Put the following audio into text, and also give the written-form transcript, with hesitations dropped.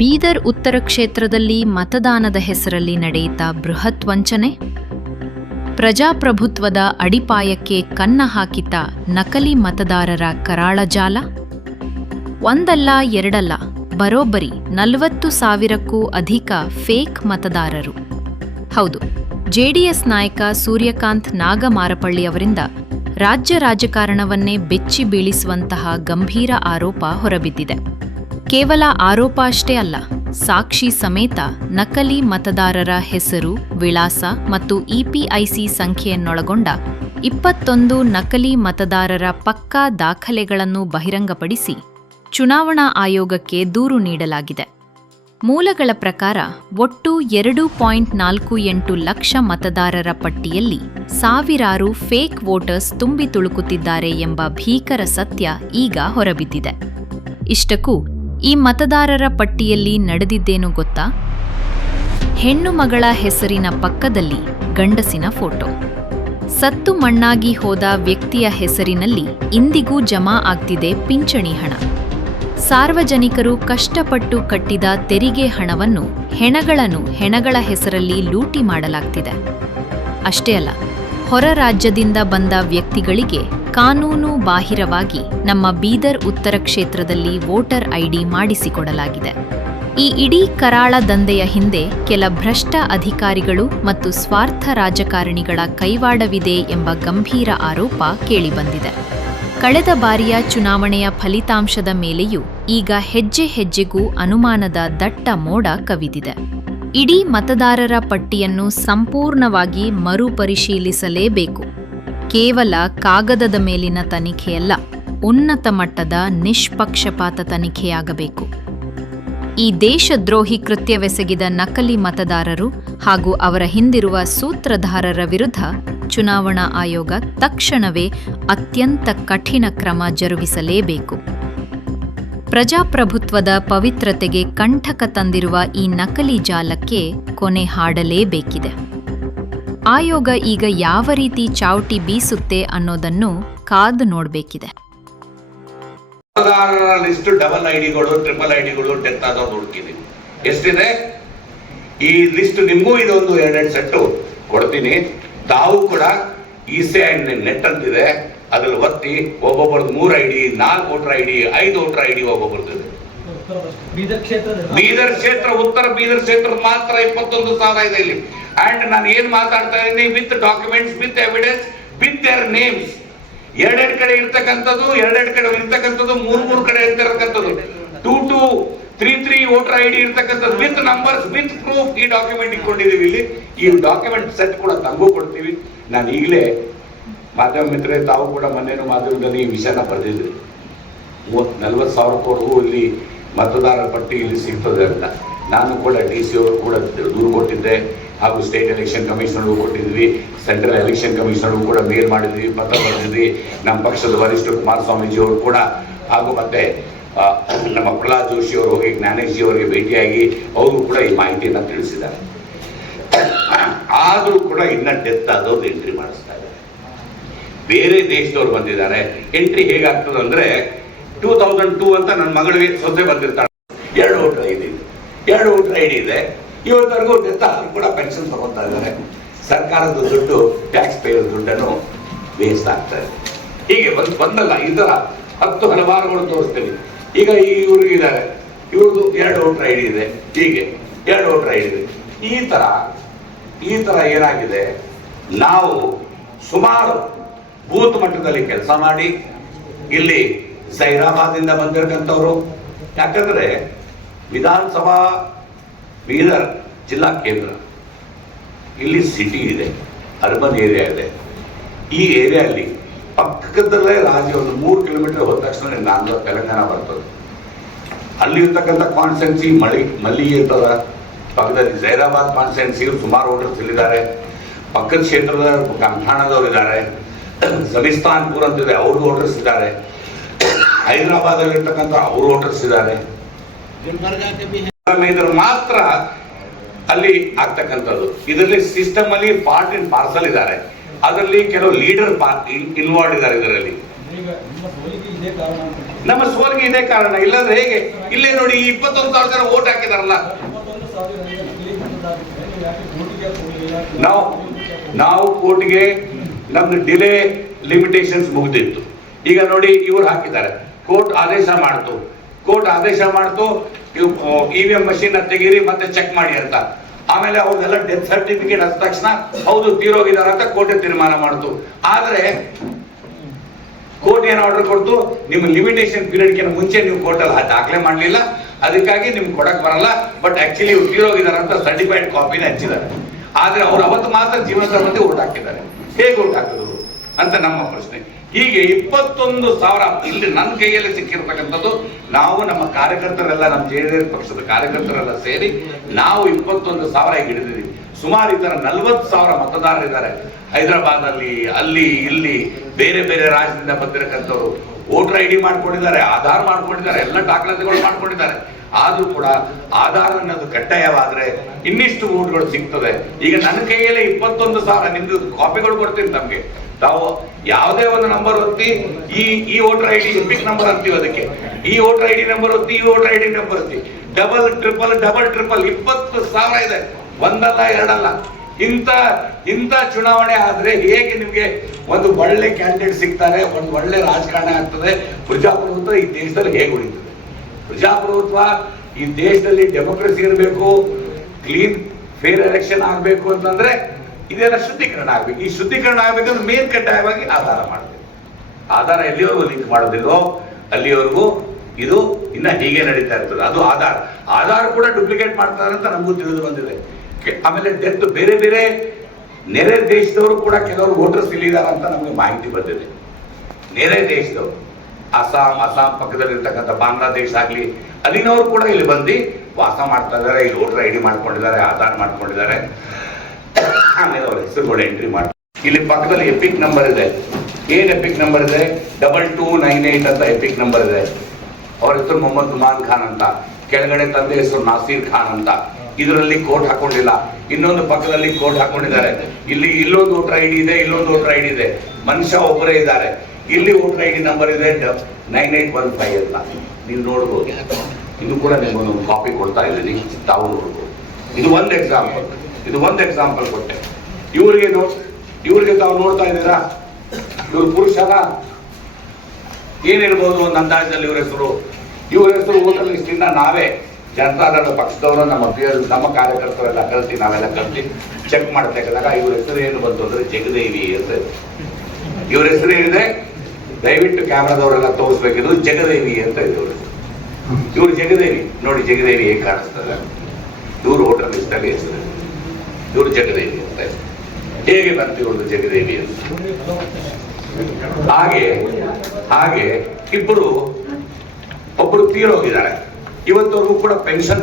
ಬೀದರ್ ಉತ್ತರ ಕ್ಷೇತ್ರದಲ್ಲಿ ಮತದಾನದ ಹೆಸರಲ್ಲಿ ನಡೆಯಿತ ಬೃಹತ್ ವಂಚನೆ, ಪ್ರಜಾಪ್ರಭುತ್ವದ ಅಡಿಪಾಯಕ್ಕೆ ಕನ್ನ ಹಾಕಿತ ನಕಲಿ ಮತದಾರರ ಕರಾಳ ಜಾಲ. ಒಂದಲ್ಲ ಎರಡಲ್ಲ, ಬರೋಬ್ಬರಿ 40,000ಕ್ಕೂ ಅಧಿಕ ಫೇಕ್ ಮತದಾರರು. ಹೌದು, ಜೆಡಿಎಸ್ ನಾಯಕ ಸೂರ್ಯಕಾಂತ್ ನಾಗಮಾರಪಳ್ಳಿ ಅವರಿಂದ ರಾಜ್ಯ ರಾಜಕಾರಣವನ್ನೇ ಬೆಚ್ಚಿ ಬೀಳಿಸುವಂತಹ ಗಂಭೀರ ಆರೋಪ ಹೊರಬಿದ್ದಿದೆ. ಕೇವಲ ಆರೋಪ ಅಷ್ಟೇ ಅಲ್ಲ, ಸಾಕ್ಷಿ ಸಮೇತ ನಕಲಿ ಮತದಾರರ ಹೆಸರು, ವಿಳಾಸ ಮತ್ತು ಇಪಿಐಸಿ ಸಂಖ್ಯೆಯನ್ನೊಳಗೊಂಡ 21 ನಕಲಿ ಮತದಾರರ ಪಕ್ಕಾ ದಾಖಲೆಗಳನ್ನು ಬಹಿರಂಗಪಡಿಸಿ ಚುನಾವಣಾ ಆಯೋಗಕ್ಕೆ ದೂರು ನೀಡಲಾಗಿದೆ. ಮೂಲಗಳ ಪ್ರಕಾರ ಒಟ್ಟು 2.48 ಲಕ್ಷ ಮತದಾರರ ಪಟ್ಟಿಯಲ್ಲಿ ಸಾವಿರಾರು ಫೇಕ್ ವೋಟರ್ಸ್ ತುಂಬಿ ತುಳುಕುತ್ತಿದ್ದಾರೆ ಎಂಬ ಭೀಕರ ಸತ್ಯ ಈಗ ಹೊರಬಿದ್ದಿದೆ. ಇಷ್ಟಕ್ಕೂ ಈ ಮತದಾರರ ಪಟ್ಟಿಯಲ್ಲಿ ನಡೆದಿದ್ದೇನು ಗೊತ್ತಾ? ಹೆಣ್ಣು ಮಗಳ ಹೆಸರಿನ ಪಕ್ಕದಲ್ಲಿ ಗಂಡಸಿನ ಫೋಟೋ. ಸತ್ತು ಮಣ್ಣಾಗಿ ಹೋದ ವ್ಯಕ್ತಿಯ ಹೆಸರಿನಲ್ಲಿ ಇಂದಿಗೂ ಜಮಾ ಆಗ್ತಿದೆ ಪಿಂಚಣಿ ಹಣ. ಸಾರ್ವಜನಿಕರು ಕಷ್ಟಪಟ್ಟು ಕಟ್ಟಿದ ತೆರಿಗೆ ಹಣವನ್ನು ಹೆಣಗಳ ಹೆಸರಲ್ಲಿ ಲೂಟಿ ಮಾಡಲಾಗ್ತಿದೆ. ಅಷ್ಟೇ ಅಲ್ಲ, ಹೊರ ರಾಜ್ಯದಿಂದ ಬಂದ ವ್ಯಕ್ತಿಗಳಿಗೆ ಕಾನೂನು ಬಾಹಿರವಾಗಿ ನಮ್ಮ ಬೀದರ್ ಉತ್ತರ ಕ್ಷೇತ್ರದಲ್ಲಿ ವೋಟರ್ ಐಡಿ ಮಾಡಿಸಿಕೊಡಲಾಗಿದೆ. ಈ ಇಡೀ ಕರಾಳ ದಂಧೆಯ ಹಿಂದೆ ಕೆಲ ಭ್ರಷ್ಟ ಅಧಿಕಾರಿಗಳು ಮತ್ತು ಸ್ವಾರ್ಥ ರಾಜಕಾರಣಿಗಳ ಕೈವಾಡವಿದೆ ಎಂಬ ಗಂಭೀರ ಆರೋಪ ಕೇಳಿಬಂದಿದೆ. ಕಳೆದ ಬಾರಿಯ ಚುನಾವಣೆಯ ಫಲಿತಾಂಶದ ಮೇಲೆಯೂ ಈಗ ಹೆಜ್ಜೆ ಹೆಜ್ಜೆಗೂ ಅನುಮಾನದ ದಟ್ಟ ಮೋಡ ಕವಿದಿದೆ. ಇಡೀ ಮತದಾರರ ಪಟ್ಟಿಯನ್ನು ಸಂಪೂರ್ಣವಾಗಿ ಮರುಪರಿಶೀಲಿಸಲೇಬೇಕು. ಕೇವಲ ಕಾಗದದ ಮೇಲಿನ ತನಿಖೆಯಲ್ಲ, ಉನ್ನತ ಮಟ್ಟದ ನಿಷ್ಪಕ್ಷಪಾತ ತನಿಖೆಯಾಗಬೇಕು. ಈ ದೇಶದ್ರೋಹಿ ಕೃತ್ಯವೆಸಗಿದ ನಕಲಿ ಮತದಾರರು ಹಾಗೂ ಅವರ ಹಿಂದಿರುವ ಸೂತ್ರಧಾರರ ವಿರುದ್ಧ ಚುನಾವಣಾ ಆಯೋಗ ತಕ್ಷಣವೇ ಅತ್ಯಂತ ಕಠಿಣ ಕ್ರಮ ಜರುಗಿಸಲೇಬೇಕು. ಪ್ರಜಾಪ್ರಭುತ್ವದ ಪವಿತ್ರತೆಗೆ ಕಂಠಕ ತಂದಿರುವ ಈ ನಕಲಿ ಜಾಲಕ್ಕೆ ಕೊನೆ ಹಾಡಲೇಬೇಕಿದೆ. ಆಯೋಗ ಈಗ ಯಾವ ರೀತಿ ಚಾವಟಿ ಬೀಸುತ್ತೆ ಅನ್ನೋದನ್ನು ಕಾದು ನೋಡಬೇಕಿದೆ. ಮತದಾರರ ಲಿಸ್ಟ್ ಡಬಲ್ ಐಡಿಗಳು, ಟ್ರಿಪಲ್ ಐಡಿಗಳು, ಡೆತ್ ಆದವ್ರು ಹುಡುಕಿದೀವಿ. ಎಷ್ಟಿದೆ ಈ ಲಿಸ್ಟ್? ನಿಮಗೂ ಇದೊಂದು 2 ಸೆಟ್ಟು ಕೊಡ್ತೀನಿ. ತಾವು ಕೂಡ ಇಸಿಐ ನೆಟ್ ಅಂತಿದೆ, ಅದ್ರಲ್ಲಿ ಒತ್ತಿ ಒಬ್ಬೊಬ್ಬರದ್ದು 3 ID, 4 voter ID, 5 voter ID ಒಬ್ಬೊಬ್ಬರದ್ದು ಇದೆ. ಬೀದರ್ ಕ್ಷೇತ್ರ, ಉತ್ತರ ಬೀದರ್ ಕ್ಷೇತ್ರ ಮಾತ್ರ 21,000 ಇದೆ ಇಲ್ಲಿ. ಅಂಡ್ ನಾನು ಏನ್ ಮಾತಾಡ್ತಾ ಇದ್ದೀನಿ, with documents, with evidence, with their names. 2 ಕಡೆ ಇರ್ತಕ್ಕಂಥದ್ದು, 2 ಕಡೆ ಇರ್ತಕ್ಕಂಥದ್ದು, 3 ಕಡೆ ಇರ್ತಕ್ಕಂಥದ್ದು, 2 3 ವೋಟರ್ ಐಡಿ ಇರ್ತಕ್ಕಂಥದ್ದು, ವಿತ್ ನಂಬರ್ಸ್, ವಿತ್ ಪ್ರೂಫ್. ಈ ಡಾಕ್ಯುಮೆಂಟ್ ಇಟ್ಕೊಂಡಿದೀವಿ ಇಲ್ಲಿ. ಈ ಡಾಕ್ಯುಮೆಂಟ್ ಸೆಟ್ ಕೂಡ ತಂಗೂ ಕೊಡ್ತೀವಿ. ನಾನು ಈಗಲೇ ಮಾಧ್ಯಮ ಮಿತ್ರರೇ, ತಾವು ಕೂಡ ಮೊನ್ನೆನೂ ಮಾಧ್ಯಮದಲ್ಲಿ ಈ ವಿಷಯನ ಬರೆದಿದ್ರಿ. 40,000 ಇಲ್ಲಿ ಮತದಾರರ ಪಟ್ಟಿ ಇಲ್ಲಿ ಸಿಗ್ತದೆ ಅಂತ. ನಾನು ಕೂಡ DC ಅವರು ಕೂಡ ದೂರು ಕೊಟ್ಟಿದ್ದೆ, ಹಾಗೂ ಸ್ಟೇಟ್ ಎಲೆಕ್ಷನ್ ಕಮಿಷನರ್ಗೂ ಕೊಟ್ಟಿದ್ವಿ, ಸೆಂಟ್ರಲ್ ಎಲೆಕ್ಷನ್ ಕಮಿಷನರ್ಗೂ ಕೂಡ ಮೇಲ್ ಮಾಡಿದ್ವಿ, ಪತ್ರ ಬರೆದಿದ್ವಿ. ನಮ್ಮ ಪಕ್ಷದ ವರಿಷ್ಠ ಕುಮಾರಸ್ವಾಮೀಜಿ ಅವರು ಕೂಡ, ಹಾಗೂ ಮತ್ತೆ ನಮ್ಮ ಪ್ರಹ್ಲಾದ್ ಜೋಶಿ ಅವರು ಹೋಗಿ ಜ್ಞಾನೇಶ್ ಜಿ ಅವರಿಗೆ ಭೇಟಿಯಾಗಿ ಅವರು ಕೂಡ ಈ ಮಾಹಿತಿಯನ್ನು ತಿಳಿಸಿದ್ದಾರೆ. ಆದರೂ ಕೂಡ ಇನ್ನ ಡೆತ್ ಆದವ್ರು ಎಂಟ್ರಿ ಮಾಡಿಸ್ತಾ ಇದ್ದಾರೆ. ಬೇರೆ ದೇಶದವ್ರು ಬಂದಿದ್ದಾರೆ. ಎಂಟ್ರಿ ಹೇಗಾಗ್ತದೆ ಅಂದ್ರೆ 2002 ಅಂತ ನನ್ನ ಮಗಳಿಗೆ ಸೊಸೆ ಬಂದಿರ್ತಾಳೆ, 2 ವೋಟರ್ ಐಡಿ ಇದೆ, 2 ವೋಟರ್ ಐಡಿ ಇದೆ. ಇವತ್ತರೆಗೂ ಡೆತ್ ಆದ್ರೂ ಕೂಡ ಪೆನ್ಷನ್ ತಗೊಳ್ತಾ ಇದ್ದಾರೆ. ಸರ್ಕಾರದ ದುಡ್ಡು, ಟ್ಯಾಕ್ಸ್ ಪೇಯರ್ ದುಡ್ಡನ್ನು ವೇಸ್ಟ್ ಆಗ್ತಾ ಇದೆ. ಹೀಗೆ ಬಂದಲ್ಲ, ಈ ತರ 10 ಹಲವಾರುಗಳು ತೋರಿಸ್ತೀವಿ. ಈಗ ಇವ್ರಿಗಿದ್ದಾರೆ, ಇವ್ರದ್ದು 2 ವೋಟರ್ ಐಡಿ ಇದೆ, ಹೀಗೆ 2 ವೋಟರ್ ಐಡಿ ಇದೆ. ಈ ತರ ಏನಾಗಿದೆ, ನಾವು ಸುಮಾರು ಬೂತ್ ಮಟ್ಟದಲ್ಲಿ ಕೆಲಸ ಮಾಡಿ ಇಲ್ಲಿ ಸೈರಾಬಾದಿಂದ ಬಂದಿರತಕ್ಕಂಥವ್ರು. ಯಾಕಂದ್ರೆ ವಿಧಾನಸಭಾ ಬೀದರ್ ಜಿಲ್ಲಾ ಕೇಂದ್ರ, ಇಲ್ಲಿ ಸಿಟಿ ಇದೆ, ಅರ್ಬನ್ ಏರಿಯಾ ಇದೆ. ಈ ಏರಿಯಾದಲ್ಲಿ ಪಕ್ಕದಲ್ಲೇ ರಾಜ್ಯ, ಒಂದು 3 ಕಿಲೋಮೀಟರ್ ಹೋದ ತಕ್ಷಣ ನಾನು ತೆಲಂಗಾಣ ಬರ್ತದೆ. ಅಲ್ಲಿ ಇರ್ತಕ್ಕಂಥ ಕಾನ್ಸ್ಟೆನ್ಸಿ ಮಲ್ಲಿ ಇರ್ತದ, ಪಕ್ಕದಲ್ಲಿ ಜೈರಾಬಾದ್ ಕಾನ್ಸ್ಟೆನ್ಸಿ ಸುಮಾರು ವೋಟರ್ಸ್ ಇಲ್ಲಿದ್ದಾರೆ. ಪಕ್ಕದ ಕ್ಷೇತ್ರದ ಕಂಠಾಣದವ್ರು ಇದ್ದಾರೆ, ಜಮಿಸ್ತಾನ್ಪುರ್ ಅಂತಿದೆ, ಅವ್ರ ವೋಟರ್ಸ್ ಇದ್ದಾರೆ. ಹೈದರಾಬಾದ್ ಇರ್ತಕ್ಕಂಥ ಅವ್ರ ವೋಟರ್ಸ್ ಇದ್ದಾರೆ. ಮಾತ್ರ ಅಲ್ಲಿ ಆಗ್ತಕ್ಕಂಥದ್ದು. ಇದರಲ್ಲಿ ಸಿಸ್ಟಮ್ ಅಲ್ಲಿ ಪಾರ್ಟ್ ಅಂಡ್ ಪಾರ್ಸಲ್ ಇದ್ದಾರೆ. ಅದರಲ್ಲಿ ಕೆಲವು ಲೀಡರ್ ಇನ್ವಾಲ್ವ್ ಇದ್ದಾರೆ ಇದರಲ್ಲಿ. ಈಗ ನಿಮ್ಮ ಸೋಲಿಗೆ ಇದೇ ಕಾರಣ ಅಂತ. ನಮ್ಮ ಸೋಲಿಗೆ ಇದೇ ಕಾರಣ. ಇಲ್ಲಾಂದ್ರೆ ಹೇಗೆ? ಇಲ್ಲೇ ನೋಡಿ 21,000 ಜನ ವೋಟ್ ಹಾಕಿದಾರಲ್ಲ. 21,000 ನಕಲಿ ಮತದಾರರಿಗೆ ನೀವು ಯಾಕೆ ಕೋರ್ಟಿಗೆ ಹೋಗಲಿಲ್ಲ? ನಾವು ಕೋರ್ಟ್ಗೆ ನಮ್ದು ಡಿಲೇ ಲಿಮಿಟೇಷನ್ಸ್ ಮುಗಿದಿತ್ತು. ಈಗ ನೋಡಿ ಇವ್ರು ಹಾಕಿದ್ದಾರೆ, ಕೋರ್ಟ್ ಆದೇಶ ಮಾಡ್ತು EVM ಮಷೀನ್ ತೆಗೀರಿ ಮತ್ತೆ ಚೆಕ್ ಮಾಡಿ ಅಂತ. ಆಮೇಲೆ ಅವ್ರದೆಲ್ಲ ಡೆತ್ ಸರ್ಟಿಫಿಕೇಟ್ ಆದ ತಕ್ಷಣ ಹೌದು ತೀರೋಗಿದಾರ ಅಂತ ಕೋರ್ಟ್ ತೀರ್ಮಾನ ಮಾಡ್ತು. ಆದ್ರೆ ಕೋರ್ಟ್ ಏನ್ ಆರ್ಡರ್ ಕೊಡ್ತು, ನಿಮ್ಮ ಲಿಮಿಟೇಷನ್ ಪೀರಿಯಡ್ಗೆ ಮುಂಚೆ ನೀವು ಕೋರ್ಟಲ್ಲಿ ದಾಖಲೆ ಮಾಡಲಿಲ್ಲ, ಅದಕ್ಕಾಗಿ ನಿಮ್ಗೆ ಕೊಡಕ್ ಬರಲ್ಲ. ಬಟ್ ಆಕ್ಚುಲಿ ಇವ್ರು ತೀರೋಗಿದಾರ ಅಂತ ಸರ್ಟಿಫೈಡ್ ಕಾಪಿನ ಹಚ್ಚಿದ್ದಾರೆ. ಆದ್ರೆ ಅವ್ರು ಅವತ್ತು ಮಾತ್ರ ಜೀವನದ ಮಧ್ಯೆ ಓಟ್ ಹಾಕಿದ್ದಾರೆ. ಹೇಗೆ ಓಟ್ ಹಾಕಿದ್ರು ಅಂತ ನಮ್ಮ ಪ್ರಶ್ನೆ. ಹೀಗೆ 21,000 ಇಲ್ಲಿ ನನ್ನ ಕೈಯಲ್ಲಿ ಸಿಕ್ಕಿರ್ತಕ್ಕಂಥದ್ದು. ನಾವು ನಮ್ಮ ಕಾರ್ಯಕರ್ತರೆಲ್ಲ, ನಮ್ಮ JDS ಪಕ್ಷದ ಕಾರ್ಯಕರ್ತರೆಲ್ಲ ಸೇರಿ ನಾವು 21,000 ಹಿಡಿದಿದ್ದೀವಿ. ಸುಮಾರು ಈ ತರ 40,000 ಮತದಾರರಿದ್ದಾರೆ ಹೈದರಾಬಾದ್ ಅಲ್ಲಿ ಇಲ್ಲಿ ಬೇರೆ ಬೇರೆ ರಾಜ್ಯದಿಂದ ಬಂದಿರತಕ್ಕಂಥವ್ರು. ವೋಟರ್ ID ಮಾಡ್ಕೊಂಡಿದ್ದಾರೆ, ಆಧಾರ್ ಮಾಡ್ಕೊಂಡಿದ್ದಾರೆ, ಎಲ್ಲ ದಾಖಲಾತಿಗಳು ಮಾಡ್ಕೊಂಡಿದ್ದಾರೆ. ಆದ್ರೂ ಕೂಡ ಆಧಾರ್ ಅನ್ನೋದು ಕಡ್ಡಾಯವಾದ್ರೆ ಇನ್ನಿಷ್ಟು ವೋಟ್ಗಳು ಸಿಗ್ತದೆ. ಈಗ ನನ್ನ ಕೈಯಲ್ಲೇ 21,000 ನಿಮ್ದು ಕಾಪಿಗಳು ಕೊಡ್ತೀನಿ ತಮ್ಗೆ. ತಾವು ಯಾವುದೇ ಒಂದು ನಂಬರ್ ಒತ್ತಿ ಈ ವೋಟರ್ ID ಎಪಿಕ್ ನಂಬರ್ ಅಂತೀವಿ ಅದಕ್ಕೆ. ಈ ವೋಟರ್ ID ನಂಬರ್ ಒತ್ತಿ, ಈ ವೋಟರ್ ID ನಂಬರ್ ಒತ್ತಿ, ಡಬಲ್ ಟ್ರಿಪಲ್ 20,000 ಇದೆ, ಒಂದಲ್ಲ ಎರಡಲ್ಲ. ಇಂಥ ಚುನಾವಣೆ ಆದ್ರೆ ಹೇಗೆ ನಿಮ್ಗೆ ಒಂದು ಒಳ್ಳೆ ಕ್ಯಾಂಡಿಡೇಟ್ ಸಿಗ್ತಾರೆ, ಒಂದು ಒಳ್ಳೆ ರಾಜಕಾರಣ ಆಗ್ತದೆ, ಪ್ರಜಾಪ್ರಭುತ್ವ ಈ ದೇಶದಲ್ಲಿ ಹೇಗೆ ಉಳಿತದೆ? ಪ್ರಜಾಪ್ರಭುತ್ವ ಈ ದೇಶದಲ್ಲಿ ಡೆಮೋಕ್ರಸಿ ಇರಬೇಕು, ಕ್ಲೀನ್ ಫೇರ್ ಎಲೆಕ್ಷನ್ ಆಗ್ಬೇಕು ಅಂತಂದ್ರೆ ಇದೆಲ್ಲ ಶುದ್ಧೀಕರಣ ಆಗ್ಬೇಕು. ಈ ಶುದ್ಧೀಕರಣ ಆಗ್ಬೇಕಂದ್ರೆ ಮೇನ್ ಕಡ್ಡಾಯವಾಗಿ ಆಧಾರ ಮಾಡಬೇಕು. ಆಧಾರ ಎಲ್ಲಿವರೆಗೂ ಲಿಂಕ್ ಮಾಡೋದಿಲ್ವೋ ಅಲ್ಲಿವರೆಗೂ ಇದು ಇನ್ನ ಹೀಗೆ ನಡೀತಾ ಇರ್ತದೆ. ಅದು ಆಧಾರ್ ಕೂಡ ಡೂಪ್ಲಿಕೇಟ್ ಮಾಡ್ತಾರೆ ಅಂತ ನಮಗೂ ತಿಳಿದು ಬಂದಿದೆ. ಆಮೇಲೆ ಡೆತ್ ಬೇರೆ ಬೇರೆ ನೆರೆ ದೇಶದವರು ಕೂಡ ಕೆಲವರು ವೋಟರ್ಸ್ ಇಲ್ಲಿದ್ದಾರೆ ಅಂತ ನಮಗೆ ಮಾಹಿತಿ ಬಂದಿದೆ. ನೆರೆ ದೇಶದವರು ಅಸ್ಸಾಂ ಪಕ್ಕದಲ್ಲಿರ್ತಕ್ಕಂಥ ಬಾಂಗ್ಲಾದೇಶ ಆಗ್ಲಿ ಅಲ್ಲಿನವರು ಕೂಡ ಇಲ್ಲಿ ಬಂದು ವಾಸ ಮಾಡ್ತಾ ಇದ್ದಾರೆ, ಇಲ್ಲಿ ವೋಟರ್ ID ಮಾಡ್ಕೊಂಡಿದ್ದಾರೆ, ಆಧಾರ್ ಮಾಡ್ಕೊಂಡಿದ್ದಾರೆ. ಆಮೇಲೆ ಅವ್ರ ಹೆಸರುಗಳು ಎಂಟ್ರಿ ಮಾಡಿ ಇಲ್ಲಿ ಪಕ್ಕದಲ್ಲಿ ಎಪಿಕ್ ನಂಬರ್ ಇದೆ. ಏನ್ ಎಪಿಕ್ ನಂಬರ್ ಇದೆ? 2298 ಅಂತ ಎಪಿಕ್ ನಂಬರ್ ಇದೆ. ಅವ್ರ ಹೆಸರು ಮೊಹಮ್ಮದ್ ನುಮಾನ್ ಖಾನ್ ಅಂತ, ಕೆಳಗಡೆ ತಂದೆ ಹೆಸರು ನಾಸೀರ್ ಖಾನ್ ಅಂತ. ಇದರಲ್ಲಿ ಕೋಟ್ ಹಾಕೊಂಡಿಲ್ಲ, ಇನ್ನೊಂದು ಪಕ್ಕದಲ್ಲಿ ಕೋಟ್ ಹಾಕೊಂಡಿದ್ದಾರೆ. ಇಲ್ಲೊಂದು ವೋಟರ್ ID ಇದೆ, ಇಲ್ಲೊಂದು ವೋಟರ್ ID ಇದೆ, ಮನುಷ್ಯ ಒಬ್ಬರೇ ಇದ್ದಾರೆ. ಇಲ್ಲಿ ವೋಟರ್ ID ನಂಬರ್ ಇದೆ 9815 ಅಂತ ನೀವು ನೋಡ್ಬೋದು. ಇದು ಕೂಡ ನಿಮ್ಗೊಂದು ಕಾಪಿ ಕೊಡ್ತಾ ಇದ್ದೀನಿ, ತಾವು ನೋಡ್ಬೋದು. ಇದು ಒಂದು ಎಕ್ಸಾಂಪಲ್ ಕೊಟ್ಟೆ. ಇವ್ರಿಗೆ ತಾವು ನೋಡ್ತಾ ಇದ್ದೀರಾ, ಇವ್ರು ಪುರುಷನ ಏನಿರ್ಬೋದು ಒಂದು ಅಂದಾಜಲ್ಲಿ ಇವ್ರ ಹೆಸರು ವೋಟರ್ ಲಿಸ್ಟಿಂದ ನಾವೇ ಜನತಾದಳ ಪಕ್ಷದವರು ನಮ್ಮ ಕಾರ್ಯಕರ್ತರೆಲ್ಲ ನಾವೆಲ್ಲ ಕಲ್ತಿ ಚೆಕ್ ಮಾಡ್ತಕ್ಕಂದಾಗ ಇವ್ರ ಹೆಸರು ಏನು ಬಂತು ಅಂದ್ರೆ ಜಗದೇವಿ ಅಂತ. ಇವ್ರ ಹೆಸರು ಏನಿದೆ ದಯವಿಟ್ಟು ಕ್ಯಾಮ್ರಾದವರೆಲ್ಲ ತೋರಿಸ್ಬೇಕಿದ್ರು, ಜಗದೇವಿ ಅಂತ ಇದೆ ಇವ್ರ ಹೆಸರು. ಇವ್ರು ಜಗದೇವಿ ನೋಡಿ, ಜಗದೇವಿ ಹೇಗೆ ಕಾಣಿಸ್ತದೆ. ಇವ್ರು ವೋಟರ್ ಲಿಸ್ಟ್ ಅಲ್ಲಿ ಹೆಸರು, ಇವ್ರು ಜಗದೇವಿ ಅಂತ. ಹೇಗೆ ಬಂತು ಇವ್ರದ್ದು ಜಗದೇವಿ ಅಂತ? ಹಾಗೆ ಒಬ್ಬರು ತೀರೋಗಿದ್ದಾರೆ. ಇವತ್ತವರೆಗೂ ಕೂಡ ಪೆನ್ಷನ್